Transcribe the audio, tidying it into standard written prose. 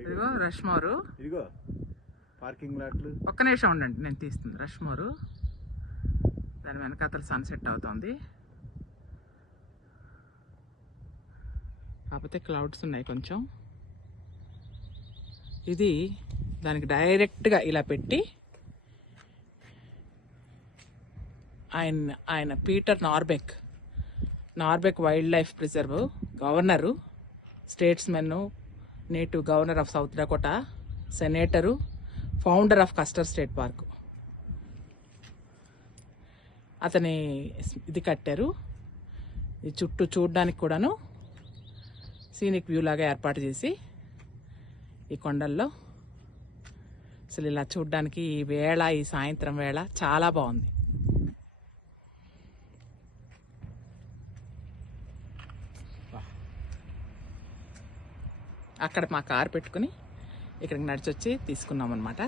ఇదిగో రష్మోరు. ఇదిగో పార్కింగ్ లాట్లు. ఒక్క నిమిషం ఉండండి, నేను తీస్తుంది. రష్మోరు, దాని వెనకాతల సన్సెట్ అవుతుంది. కాకపోతే క్లౌడ్స్ ఉన్నాయి కొంచెం. ఇది దానికి డైరెక్ట్గా ఇలా పెట్టి ఆయన Peter Norbeck wildlife preserve governor, statesman, నేటివ్ governor of South Dakota, senator, founder of Custer State Park. అతని ఇది కట్టారు. ఈ చుట్టూ చూడడానికి కూడాను సీనిక్ వ్యూ లాగా ఏర్పాటు చేసి ఈ కొండల్లో అసలు ఇలా చూడడానికి ఈ వేళ, ఈ సాయంత్రం వేళ చాలా బాగుంది. అక్కడ మా కారు పెట్టుకుని ఇక్కడికి నడిచొచ్చి తీసుకున్నాం అన్నమాట.